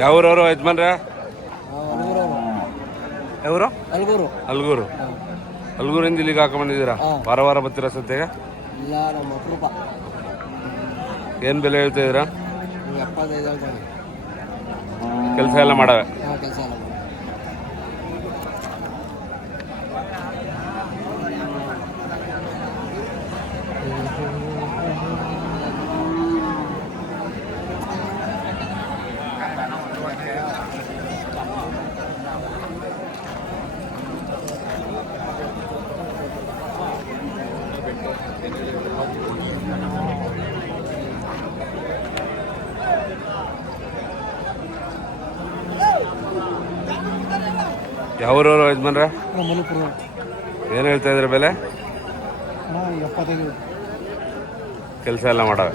ಯಾವೂರವರು ಯಜಮಾನ್ರೆ? ಯಾವರು? ಅಲ್ಗೂರು. ಅಲ್ಗೂರು. ಅಲ್ಗೂರಿಂದ ಇಲ್ಲಿಗೆ ಹಾಕೊಂಡ್ಬಂದಿದ್ದೀರಾ? ವಾರ ವಾರ ಬರ್ತೀರಾ ಸದ್ಯಗೆ? ಇಲ್ಲ, ನಮ್ಮ ಅಪರೂಪ. ಏನು ಬೆಲೆ ಹೇಳ್ತಾಯಿದ್ದೀರಾ? 75 ಹೇಳ್ತಾನೆ. ಕೆಲಸ ಎಲ್ಲ ಮಾಡವೆ? ಕೆಲಸ ಎಲ್ಲ ಯಾವೂರವರು ಯಜಮಾನ್ರೆ? ಮಲಪುರ. ಏನು ಹೇಳ್ತಾ ಇದ್ರೆ ಬೆಲೆ? 75. ಕೆಲಸ ಎಲ್ಲ ಮಾಡವೆ?